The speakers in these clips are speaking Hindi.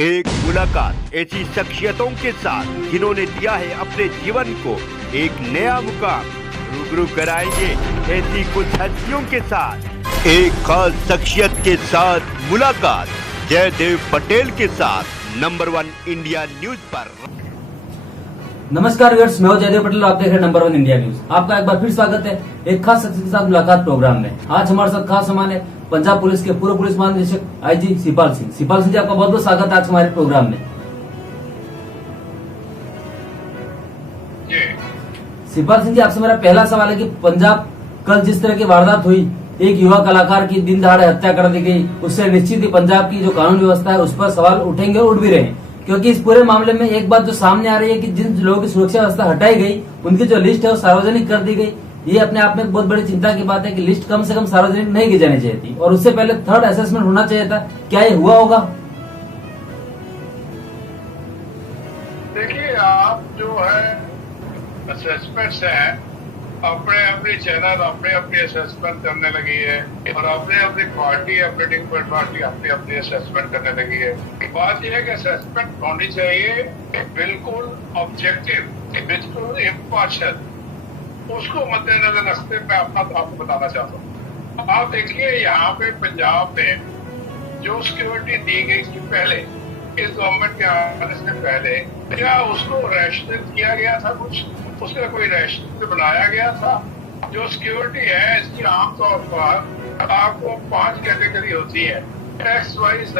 एक मुलाकात ऐसी शख्सियतों के साथ जिन्होंने दिया है अपने जीवन को एक नया मुकाम। रूबरू कराएंगे ऐसी कुछ हस्तियों के साथ एक खास शख्सियत के साथ मुलाकात जयदेव पटेल के साथ नंबर 1 इंडिया न्यूज पर। नमस्कार व्यूअर्स, मैं हूं जयदेव पटेल। आप देख रहे हैं नंबर 1 इंडिया न्यूज। आपका एक बार फिर स्वागत है एक खास शख्सियत के साथ मुलाकात प्रोग्राम में। आज हमारे साथ खास मेहमान है पंजाब पुलिस के पूर्व पुलिस महानिदेशक आईजी शिवपाल सिंह। शिवपाल सिंह जी, आपका बहुत बहुत स्वागत है आज हमारे प्रोग्राम में। शिवपाल सिंह जी, आपसे मेरा पहला सवाल है कि पंजाब कल जिस तरह की वारदात हुई, एक युवा कलाकार की दिन दहाड़े हत्या कर दी गई, उससे निश्चित ही पंजाब की जो कानून व्यवस्था है उस पर सवाल उठेंगे और उठ भी रहे हैं। क्योंकि इस पूरे मामले में एक बात जो सामने आ रही है कि जिन लोगों की सुरक्षा व्यवस्था हटाई गई उनकी जो लिस्ट है वो सार्वजनिक कर दी गई। ये अपने आप में एक बहुत बड़ी चिंता की बात है कि लिस्ट कम से कम सार्वजनिक नहीं की जानी चाहिए थी और उससे पहले थर्ड असेसमेंट होना चाहिए था। क्या ये हुआ होगा? देखिए, आप जो है असेसमेंट्स है अपने अपनी चैनल अपने अपनी असेसमेंट करने लगी है और अपने अपनी पार्टी ऑपरेटिंग पार्टी अपनी अपनी असेसमेंट करने लगी है। बात यह है कि असेसमेंट होनी चाहिए बिल्कुल ऑब्जेक्टिव, बिल्कुल इम्पार्शियल। उसको मद्देनजर रखते मैं आपको बताना चाहता हूँ। आप देखिए, यहाँ पे पंजाब में जो सिक्योरिटी दी गई थी पहले, इस गवर्नमेंट के आने से पहले, क्या उसको रैशनल किया गया था? कुछ उसका कोई रैशनल बनाया गया था? जो सिक्योरिटी है इसकी आमतौर पर आपको 5 कैटेगरी होती है, X, Y, Z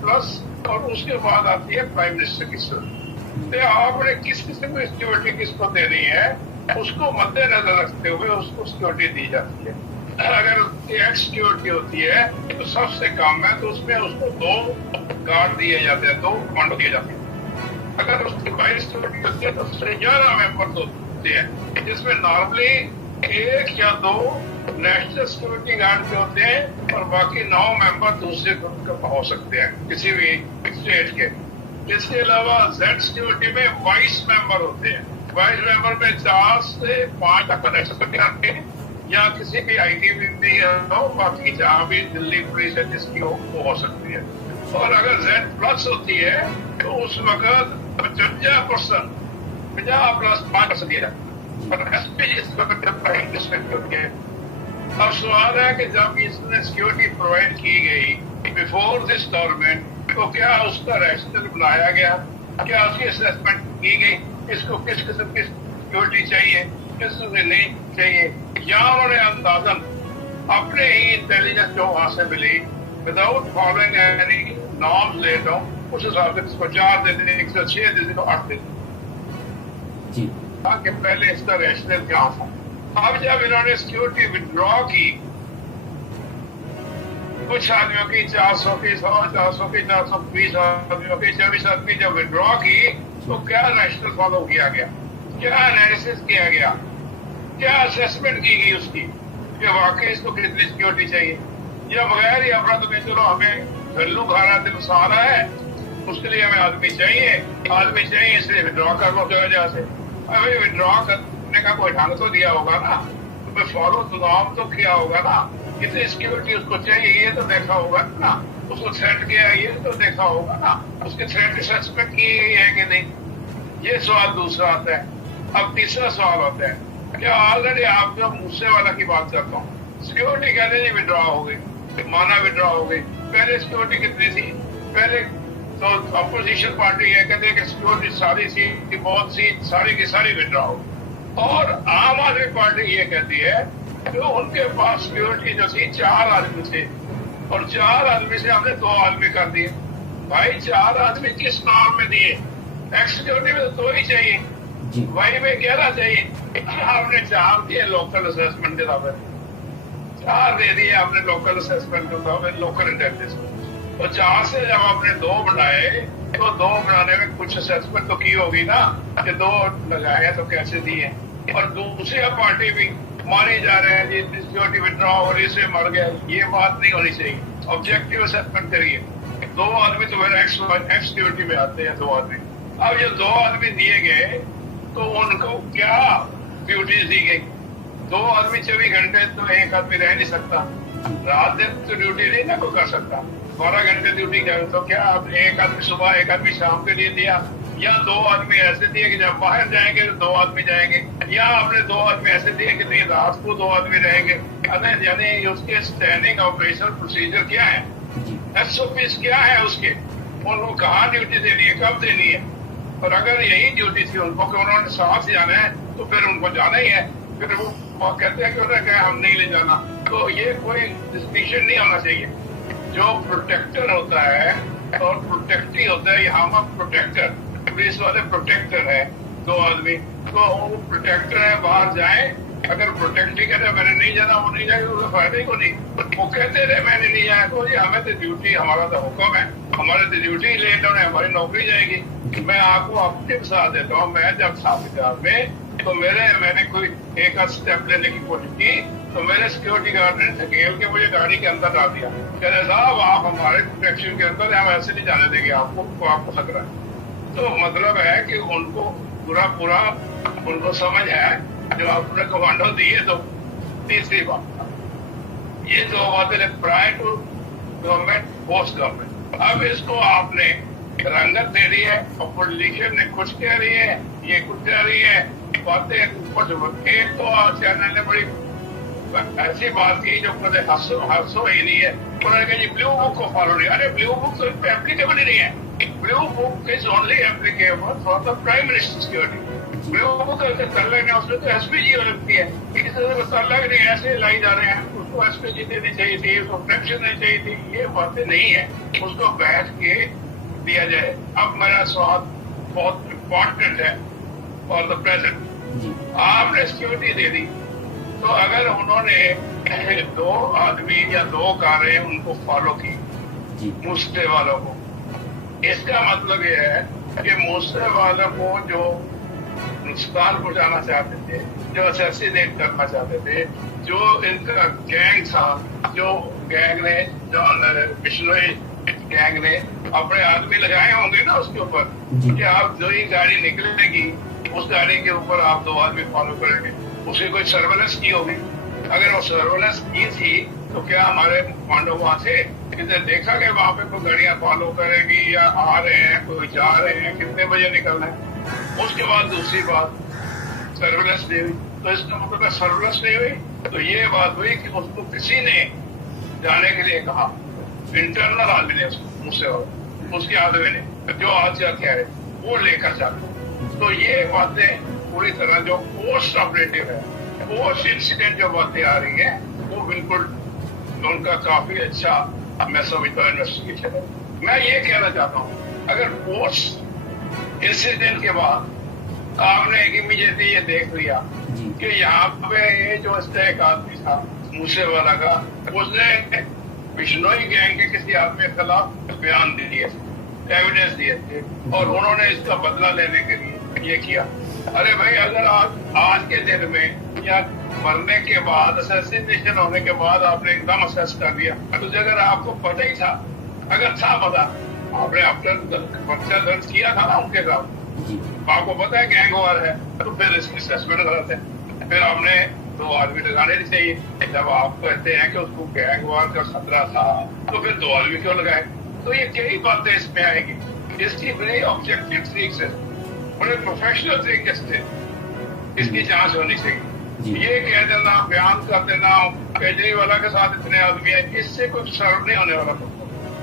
प्लस, और उसके बाद आती है प्राइम मिनिस्टर की सिक्योरिटी। आपने किस किस्म की सिक्योरिटी किसको देनी है उसको मद्देनजर रखते हुए उसको सिक्योरिटी दी जाती है। अगर एक्स सिक्योरिटी होती है तो सबसे कम है तो उसमें उसको 2 गार्ड दिए जाते हैं, 2 कमांडो दिए जाते हैं। अगर उसकी वाइस सिक्योरिटी होती है तो उससे 11 मेंबर्स होते हैं, जिसमें नॉर्मली 1 या 2 नेशनल सिक्योरिटी गार्ड के होते हैं और बाकी 9 मेंबर दूसरे ग्रुप हो सकते हैं किसी भी स्टेट के। इसके अलावा जेड सिक्योरिटी में वाइस मेंबर होते हैं। वाइस मेंबर में 4 से 5 तक नेशनल या किसी भी आईटीबीपी हो, बाकी जहाँ भी दिल्ली पुलिस है जिसकी हो वो हो सकती है। और अगर जेड प्लस होती है तो उस वक्त 55% 50 प्लस 5% दिया जाता है। अब सवाल है कि जब इसने सिक्योरिटी प्रोवाइड की गई बिफोर दिस गवर्नमेंट तो क्या उसका रैशनल बनाया गया? क्या उसकी असेसमेंट की गई? इसको किस किस्म की सिक्योरिटी चाहिए, किस नहीं चाहिए? या उन्होंने अंदाजन अपने ही इंटेलिजेंस जो वहां से मिली without following any norms let down, उस हिसाब से इसको 4 दे दें, 106 दे दें, 8 दे दें। ताकि पहले इसका रैशनल क्या था। अब जब इन्होंने सिक्योरिटी विड्रॉ की, कुछ आदमियों की 400 की 100, 400 की 420 आदमियों की 24 आदमी जब विड्रॉ की तो क्या रैशनल फॉलो किया गया? क्या एनालिसिस किया गया? क्या असेसमेंट की गई उसकी कि वाकई इसको कितनी सिक्योरिटी चाहिए? या बगैर ही अपना तो चलो हमें घरेलू खाना नुकसान है उसके लिए हमें आदमी चाहिए इसलिए विड्रॉ कर लो वजह से। अभी विड्रॉ करने का कोई ढंग तो दिया होगा ना, तो फॉलो तो नाम तो किया होगा ना, कितनी सिक्योरिटी उसको चाहिए ये तो देखा होगा ना, उसको थ्रेट किया है ये तो देखा होगा ना, उसके थ्रेट असेसमेंट की गई है कि नहीं? ये सवाल दूसरा आता है। अब तीसरा सवाल आता है, क्या ऑलरेडी आप जो मूसे वाला की बात करता हूँ, सिक्योरिटी कहते हैं विड्रॉ हो गई, माना विड्रॉ हो गई। पहले सिक्योरिटी कितनी थी? पहले तो अपोजिशन पार्टी ये कहते हैं कि सिक्योरिटी सारी थी, बहुत सी, सारी की सारी विड्रॉ हो। और आम आदमी पार्टी ये कहती है कि उनके पास सिक्योरिटी जो थी 4 आदमी थे और 4 आदमी से हमने 2 आदमी कर दिए। भाई 4 आदमी किस नाम में दिए? एक्स सिक्योरिटी में तो 2 ही चाहिए, वाई में 11 चाहिए। हमने 4 दिए लोकल असेसमेंट के तौर 4 दे दिए हमने लोकल असेसमेंट के तौर लोकल इंटेलिजेंस। तो 4 से जब आपने 2 बनाए तो 2 बनाने में कुछ असेसमेंट तो की होगी ना कि 2 लगाए तो कैसे दिए। और दूसरी पार्टी भी माने जा रहे हैं जी सिक्योरिटी विड्रॉ और इसे मर गया, ये बात नहीं होनी चाहिए। ऑब्जेक्टिव असेसमेंट करिए। 2 आदमी तो फिर एक्स सिक्योरिटी में आते हैं, 2 आदमी। अब ये 2 आदमी दिए गए तो उनको क्या ड्यूटीज दी गई? 2 आदमी 24 घंटे तो एक आदमी रह नहीं सकता, रात दिन तो ड्यूटी नहीं ना कोई कर सकता। 12 घंटे ड्यूटी कर, तो क्या आप एक आदमी सुबह एक आदमी शाम के लिए दिया, या 2 आदमी ऐसे दिए कि जब बाहर जाएंगे तो 2 आदमी जाएंगे, या आपने 2 आदमी ऐसे दिए कि नहीं रात को 2 आदमी रहेंगे। यानी उसके स्टैंडिंग ऑपरेशन प्रोसीजर क्या है, SOPs क्या है उसके, उनको कहाँ ड्यूटी देनी है, कब देनी है। और अगर यही ड्यूटी थी उनको कि उन्होंने साथ जाना है तो फिर उनको जाना ही है, फिर वो कहते हैं कि उन्होंने कहा हम नहीं ले जाना। तो ये कोई डिस्टिंक्शन नहीं होना चाहिए। जो प्रोटेक्टर होता है और प्रोटेक्टी होता है, यहाँ पर प्रोटेक्टर, पुलिस वाले प्रोटेक्टर है 2 आदमी, तो वो प्रोटेक्टर है बाहर जाए, अगर प्रोटेक्टी कहते मैंने नहीं जाना, वो नहीं जाएगा, उसका फायदा ही को नहीं। वो कहते रहे मैंने नहीं जाया, तो जी हमें तो ड्यूटी, हमारा तो हुक्म है, हमारे तो ड्यूटी लेट होने, हमारी नौकरी जाएगी। मैं आपको अपने साथ देता हूँ, मैं जब साथ में तो मैंने कोई एक आध स्टेप लेने की कोशिश की तो मेरे सिक्योरिटी गार्ड ने धकेल के मुझे गाड़ी के अंदर डाल दिया। कह रहे साहब आप हमारे प्रोटेक्शन के अंदर, हम ऐसे नहीं जाने देंगे आपको खतरा है। तो मतलब है कि उनको पूरा उनको समझ है, जो आपने कमांडो दिए। तो तीसरी बात, ये 2 बातें prior to government, post government, अब इसको आपने रंगत दे रही है, अपोजिशन ने कुछ कह रही है, ये कुछ कह रही है, बातें कुछ। एक तो चैनल ने बड़ी ऐसी बात की जो कदे हंसो ही नहीं है, उन्होंने कहा जी ब्लू बुक को फॉलो नहीं। अरे ब्लू बुक तो एप्लीकेबल ही नहीं है। Blue book is only applicable for the prime minister security. Blue book कर लेने उसमें तो SPG लगती है, अलग नहीं, ऐसे लाई जा रहे हैं। उसको SPG देनी चाहिए थी, उसको प्रोटेक्शन देनी चाहिए थी, ये बातें नहीं है। उसको बैठ के दिया जाए। अब मेरा सवाल बहुत इम्पोर्टेंट है फॉर द प्रेजेंट। आपने सिक्योरिटी दे दी, तो अगर उन्होंने 2 आदमी या 2 कारें उनको फॉलो की मूसे वालों को, इसका मतलब ये है कि मूसे वालों को जो नुकसान पहुंचाना चाहते थे, जो असैसिनेट करना चाहते थे, जो इनका गैंग था, जो गैंग ने, जो बिश्नोई गैंग ने अपने आदमी लगाए होंगे ना उसके ऊपर, कि आप जो ही गाड़ी निकलेगी उस गाड़ी के ऊपर आप 2 आदमी फॉलो करेंगे। उसकी कोई सर्वेलेंस की होगी। अगर वो सर्वेलेंस की थी तो क्या हमारे कमांडो वहां थे? किसी देखा कि वहां पे कोई गाड़ियां फॉलो करेगी या आ रहे हैं, कोई जा रहे हैं, कितने बजे निकलना है? उसके बाद दूसरी बात, सर्वेलेंस नहीं हुई। तो इसका मतलब है सर्वेलेंस नहीं हुई। तो ये बात हुई कि उसको किसी ने जाने के लिए कहा, इंटरनल आदमी ने मुझसे, उसके आदमी ने जो आज क्या कह रहे वो लेकर जाते। तो ये बातें पूरी तरह जो पोस्ट ऑपरेटिव है, पोस्ट इंसिडेंट जो बातें आ रही है, वो बिल्कुल उनका काफी अच्छा मैं समझता हूँ इन्वेस्टिगेशन है। मैं ये कहना चाहता हूँ, अगर पोस्ट इंसिडेंट के बाद आपने इमीडिएटली ये देख लिया कि यहाँ पे ये जो एक आदमी था मूसे वाला का, उसने बिश्नोई गैंग के किसी आदमी के खिलाफ बयान दिए, एविडेंस दिए थे, और उन्होंने इसका बदला लेने के लिए ये किया। अरे भाई, अगर आज के दिन में या मरने के बाद, असैसिनेशन होने के बाद आपने एकदम असेस कर दिया, तो अगर आपको पता ही था, अगर था पता, आपने अपना पर्चा दर्ज किया था ना उनके साथ, आपको पता है गैंग वार है, तो फिर इसकी असेसमेंट गलत है। फिर आपने 2 आदमी लगाने नहीं चाहिए। जब आप कहते हैं कि उसको गैंग वार का खतरा था, तो फिर 2 आदमी क्यों लगाए? तो ये यही बातें इसमें आएगी। इसकी बड़ी ऑब्जेक्टिव तरीके से, बड़े प्रोफेशनल तरीके से इसकी जांच होनी चाहिए। ये कह देना, बयान कर देना केजरीवाल के साथ इतने आदमी है, इससे कुछ सर्व नहीं होने वाला।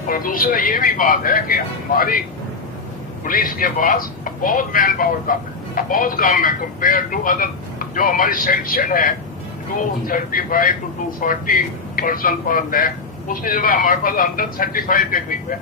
और दूसरा ये भी बात है कि हमारी पुलिस के पास बहुत मैन पावर कम है, बहुत कम है कंपेयर टू अदर। जो हमारी सेंक्शन है 235 to 240 पर्सन पर लैख, उसकी जगह हमारे पास अंदर 35 के करीब है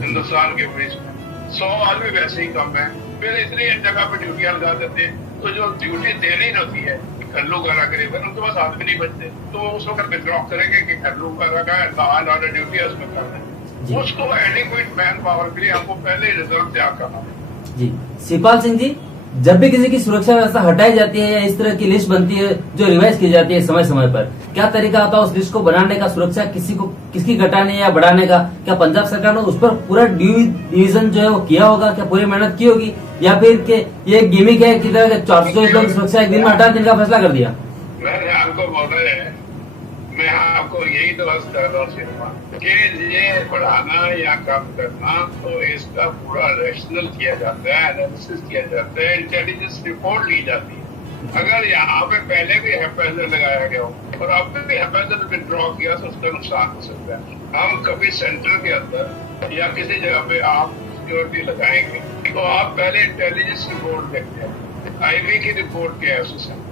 हिंदुस्तान के पुलिस में। 100 आदमी वैसे ही कम है। फिर इतनी एक जगह पे ड्यूटियां लगा देते हैं, तो जो ड्यूटी देनी होती है खल्लू करा करीब, उनके पास आदमी नहीं बचते, तो उस वक्त विड्रॉ करेंगे कि खल्लू करा का लॉ एंड ऑर्डर ड्यूटी है उसमें कर दें। उसको एडिक्वेट मैन पावर के लिए हमको पहले ही रिजर्व तैयार करना है। जी शिवपाल सिंह जी, जब भी किसी की सुरक्षा व्यवस्था हटाई जाती है या इस तरह की लिस्ट बनती है जो रिवाइज की जाती है समय समय पर, क्या तरीका होता है उस लिस्ट को बनाने का, सुरक्षा किसकी घटाने या बढ़ाने का? क्या पंजाब सरकार ने उस पर पूरा डिवीजन जो है वो किया होगा? क्या पूरी मेहनत की होगी, या फिर के ये गिमिक है कि 424 लोग सुरक्षा एक दिन में हटा देने का फैसला कर दिया? मैं आपको बोल रहे हैं, मैं आपको यही तो अर्ज कर रहा हूँ कि ये पढ़ाना या काम करना तो इसका पूरा रैशनल किया जाता है, एनालिसिस किया जाता है, इंटेलिजेंस रिपोर्ट ली जाती है। अगर यहाँ पे पहले भी हैफेजर लगाया गया हो और आपने भी हैफेजर विड्रॉ किया तो उसका नुकसान हो सकता है। हम कभी सेंटर के अंदर या किसी जगह पे आप सिक्योरिटी लगाएंगे तो आप पहले इंटेलिजेंस रिपोर्ट देखते हैं, आईबी की रिपोर्ट क्या है उससे,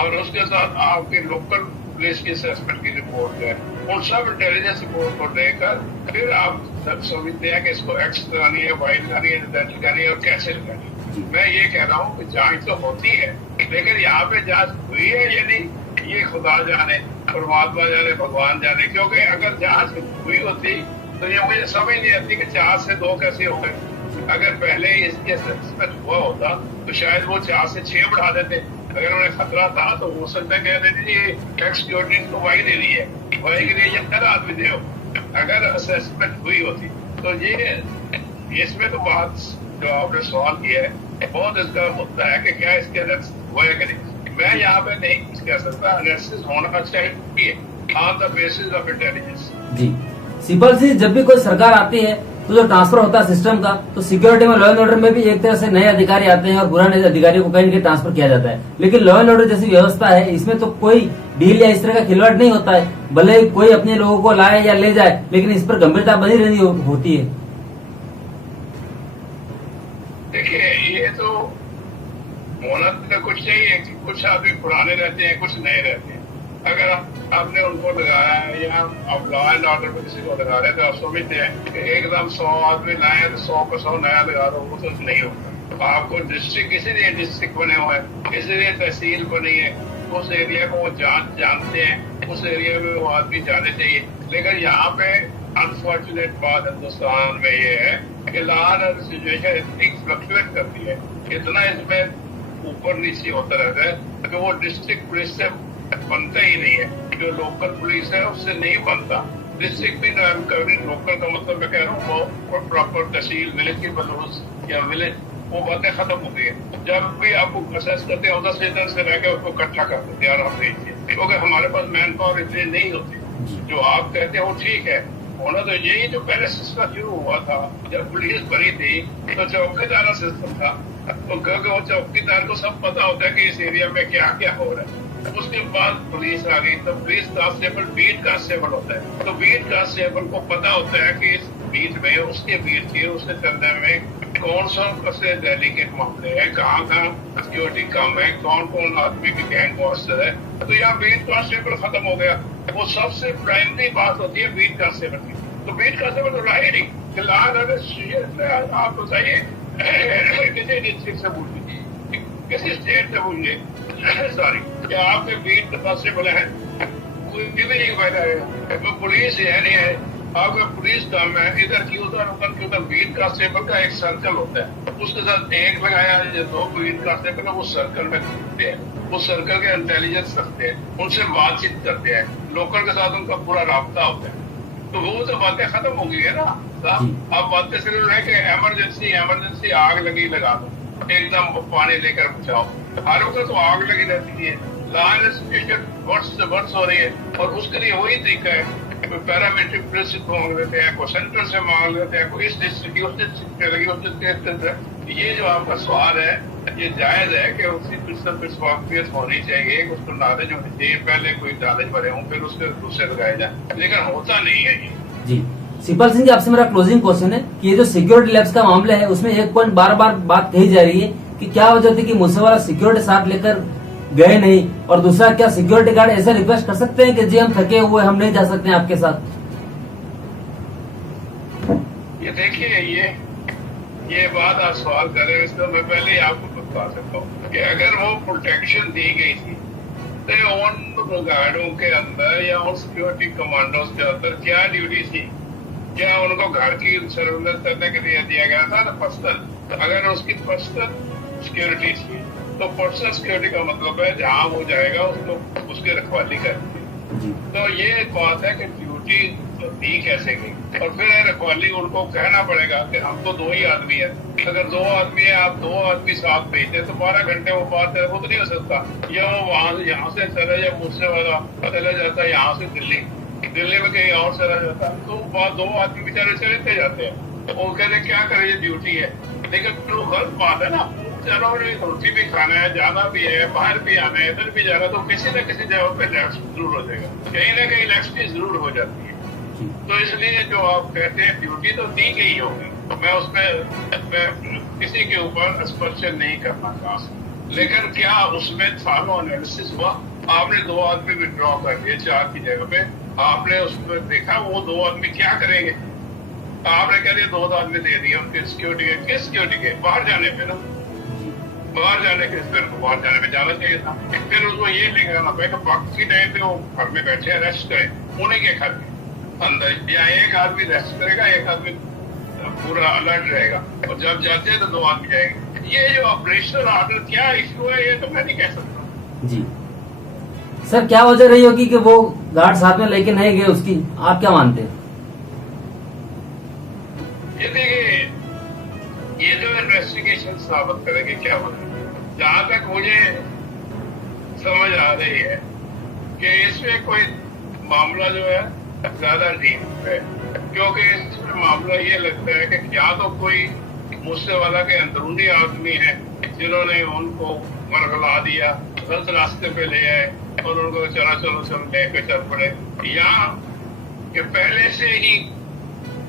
और उसके साथ आपके लोकल पुलिस की असेसमेंट की रिपोर्ट है, उन सब इंटेलिजेंस रिपोर्ट को लेकर फिर आप समझते हैं कि इसको एक्स लगानी है, वाई लगानी है, जेड लगानी है और कैसे लगानी है। मैं ये कह रहा हूँ कि जांच तो होती है, लेकिन यहाँ पे जांच हुई है या नहीं ये खुदा जाने, परमात्मा जाने, भगवान जाने। क्योंकि अगर जांच हुई होती तो ये मुझे समझ नहीं आती कि 4 से 2 कैसे हो गए। अगर पहले ही इसके असेसमेंट हुआ होता तो शायद वो 4 से 6 बढ़ा देते। अगर उन्हें खतरा था तो हो सकता है कह देते ये टैक्स सिक्योरिटी को वाई देनी है, वाई के लिए ये हर आदमी दे। अगर असेसमेंट हुई होती तो ये इसमें तो बात जो आपने सवाल किया है बहुत इसका मुद्दा है कि क्या इसके अंदर हुआ है कि नहीं। मैं यहाँ पे नहीं कह सकता, एनालिसिस होना चाहिए on the basis of intelligence. जी सिंपल सी, जब भी कोई सरकार आती है तो जो ट्रांसफर होता है सिस्टम का, तो सिक्योरिटी में लॉ एंड ऑर्डर में भी एक तरह से नए अधिकारी आते हैं और पुराने अधिकारियों को कहीं ट्रांसफर किया जाता है। लेकिन लॉ एंड ऑर्डर जैसी व्यवस्था है इसमें तो कोई डील या इस तरह का खिलवाड़ नहीं होता है। भले कोई अपने लोगों को लाए या ले जाए, लेकिन इस पर गंभीरता बनी रहनी होती है। देखिए ये तो होना तो कुछ चाहिए कि कुछ आदमी पुराने रहते हैं, कुछ नए रहते हैं। अगर आपने उनको लगाया है या आप लॉ एंड ऑर्डर में किसी को लगा रहे हैं तो आप समझते हैं कि एकदम 100 आदमी लाए तो 100 को 100 नया लगा दो, वो तो नहीं होगा। आपको डिस्ट्रिक्ट इसीलिए डिस्ट्रिक्ट बने हुए हैं, इसीलिए तहसील बनी है, उस एरिया को वो जानते हैं, उस एरिया में वो आदमी जाने चाहिए। लेकिन यहाँ पे अनफॉर्चुनेट बात हिंदुस्तान में ये है कि लॉ एंड ऑर्डर सिचुएशन इतनी फ्लक्चुएट करती है, इतना इसमें ऊपर नीचे होता रहता है कि वो डिस्ट्रिक्ट पुलिस से बनता ही नहीं है, जो लोकल पुलिस है उससे नहीं बनता। डिस्ट्रिक्ट भी लोकल का मतलब मैं कह रहा हूँ वो प्रॉपर तहसील विलेज की बलूस या विलेज वो बातें खत्म हो गई है। जब भी आपको प्रोसेस करते हैं उधर से इधर से रह के उसको इकट्ठा कर देते हैं आराम से, क्योंकि हमारे पास मैन पावर इतनी नहीं होती। जो आप कहते हैं वो ठीक है, होना तो यही जो पहले सिस्टम शुरू हुआ था जब पुलिस बनी थी तो चौकीदार सिस्टम था, तो क्योंकि वो चौकीदार को सब पता होता है कि इस एरिया में क्या क्या हो रहा है। उसके बाद पुलिस आ गई तो पुलिस कांस्टेबल बीट कांस्टेबल होता है, तो बीट कांस्टेबल को पता होता है कि इस बीट में उसके बीट के उसके चलने में कौन सा कैसे डेलीकेट मामले हैं, कहाँ कहाँ सिक्योरिटी कम है, कौन कौन आदमी की गैंग मॉन्स्टर है। तो यहाँ बीट कांस्टेबल खत्म हो गया। वो सबसे प्राइमरी बात होती है बीट कांस्टेबल की, तो बीट कांस्टेबल तो रहा ही नहीं। फिलहाल आप बताइए किसी डिस्ट्रिक्ट से पूछ लीजिए, किसी स्टेट से पूछिए, सॉरी क्या आपके बीट कांस्टेबल है? कोई भी नहीं बैठा है, तो पुलिस है नहीं है। आपका पुलिस काम है इधर की उधर बीट कांस्टेबल का एक सर्कल होता है, उसके साथ एक लगाया या 2 बीट कांस्टेबल वो सर्कल में घूमते हैं, वो सर्कल के इंटेलिजेंस रखते हैं, उनसे बातचीत करते हैं, लोकल के साथ उनका पूरा राब्ता होता है। तो वो तो बातें खत्म हो गई है ना। अब बातें सिर्फ है कि इमरजेंसी आग लगी लगा दो, एकदम पानी लेकर बचाओ। हर वक्त तो आग लगी रहती है, लॉ एंड सिचुएशन वर्ष से वर्ष हो रही है, और उसके लिए वही तरीका है। कोई पैरामिलिट्री पुलिस से मांग लेते हैं, कोई सेंटर से मांग लेते हैं, कोई इस डिस्ट्रिक्ट की उस डिस्ट्रिक्ट पे लगी उस डिस्ट्रिक्ट। ये जो आपका सवाल है ये जायज है कि उसकी वाकफियत होनी चाहिए, उसको नॉलेज होनी चाहिए, पहले कोई नॉलेज भरे हों फिर उसके दूसरे लगाए जाए, लेकिन होता नहीं है ये। जी सिंपल सिंह जी, आपसे मेरा क्लोजिंग क्वेश्चन है कि ये जो सिक्योरिटी लैब्स का मामला है उसमें एक पॉइंट बार बार बात कही जा रही है कि क्या वजह थी कि मुझसे वाला सिक्योरिटी साथ लेकर गए नहीं, और दूसरा क्या सिक्योरिटी गार्ड ऐसा रिक्वेस्ट कर सकते हैं कि जी हम थके हुए हम नहीं जा सकते हैं आपके साथ? ये देखिए ये बात आप सवाल कर रहे हैं, इसको मैं पहले ही आपको बता सकता हूँ कि अगर वो प्रोटेक्शन दी गई थी तो उन गार्डों के अंदर या उन सिक्योरिटी कमांडोज के अंदर क्या ड्यूटी थी? क्या उनको घर की सर्विलेंस करने के लिए दिया गया था ना पर्सनल? अगर उसकी पर्सनल सिक्योरिटी थी तो पर्सनल सिक्योरिटी का मतलब है जहाँ वो जाएगा उसको उसकी रखवाली करनी है। तो ये बात है कि ड्यूटी दी कैसे गई। और फिर रखवाली उनको कहना पड़ेगा कि हम तो 2 ही आदमी है, अगर 2 आदमी है, आप 2 आदमी साथ भेजते तो 12 घंटे वो बात तो नहीं हो सकता। या वो वहां से यहाँ से चले या मुझसे वाला चला जाता है यहाँ से दिल्ली में कहीं और चला जाता, तो वहाँ 2 आदमी बेचारे चलते जाते हैं। तो वो कहते क्या करें, ये ड्यूटी है। लेकिन वो गलत बात है ना, चलो रोटी भी खाना है, जाना भी है, बाहर भी आना है, इधर भी जाना, तो किसी न किसी जगह पे लैप्स जरूर हो जाएगा, कहीं ना कहीं लैप्स जरूर हो जाती है। तो इसलिए जो आप कहते हैं ड्यूटी तो दी गई होगी, तो मैं उसमें किसी के ऊपर स्पर्शन नहीं करना चाहता। लेकिन क्या उसमें सालों एनालिसिस हुआ? आपने 2 आदमी विड्रॉ कर दिए 4 की जगह पे, आपने उसमें देखा वो 2 आदमी क्या करेंगे? आपने कह दिया 2 आदमी दे दिए उनके सिक्योरिटी के, किस सिक्योरिटी के? बाहर जाने पे ना, बाहर जाने के फिर बाहर जाने पे जाना चाहिए था। फिर उसको ये लेकर आना पड़ेगा बाकी टाइम पे वो घर में बैठे रेस्ट करें, उन्हीं के घर में अंदर, या एक आदमी रेस्ट करेगा, एक आदमी पूरा अलर्ट रहेगा, और जब जाते हैं तो 2 आदमी जाएंगे। ये जो ऑपरेशनल ऑर्डर क्या इशू है, ये तो मैं नहीं कह सकता जी। सर क्या वजह रही होगी कि वो गार्ड साथ में लेके नहीं गए, उसकी आप क्या मानते हैं? ये देखिए, ये जो इन्वेस्टिगेशन साबित करेंगे क्या होगा। जहां तक मुझे समझ आ रही है कि इसमें कोई मामला जो है ज्यादा डीप है, क्योंकि इसमें मामला ये लगता है कि या तो कोई मुझसे वाला के अंदरूनी आदमी है जिन्होंने उनको मरगला दिया, गलत रास्ते पे ले आए और उनको चलो लेके चल पड़े, या कि पहले से ही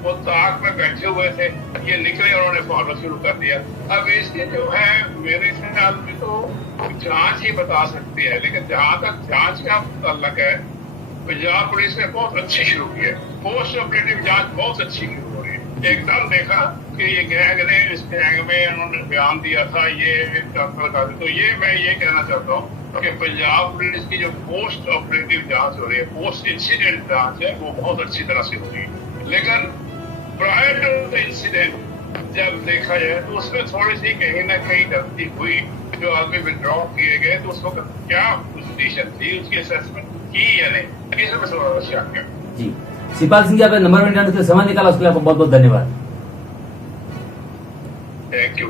वो ताक में बैठे हुए थे, ये निकले और उन्होंने फॉलो शुरू कर दिया। अब इसके जो है मेरे ख्याल में तो जांच ही बता सकती है। लेकिन जहां तक जांच का ताल्लुक है, पंजाब पुलिस ने बहुत अच्छी शुरू की है, पोस्ट ऑपरेटिव जांच बहुत अच्छी शुरू हो रही है। एकदम देखा कि ये गैंग ने, इस गैंग में उन्होंने बयान दिया था, ये तो ये मैं ये कहना चाहता हूँ कि पंजाब पुलिस की जो पोस्ट ऑपरेटिव जांच हो रही है, पोस्ट इंसिडेंट जांच है, वो बहुत अच्छी तरह से हो रही है। लेकिन प्रायर टू द इंसिडेंट जब देखा जाए तो उसमें थोड़ी सी कहीं ना कहीं गलती हुई। जो आदमी विड्रॉ किए गए तो उस वक्त क्या पोजीशन थी, उसकी असेसमेंट की या नहीं, इसमें थोड़ा शक है। जी, शिवपाल सिंह जी आपने नंबर मिनट के समय निकाला, उसके लिए आपको बहुत बहुत धन्यवाद। Thank you.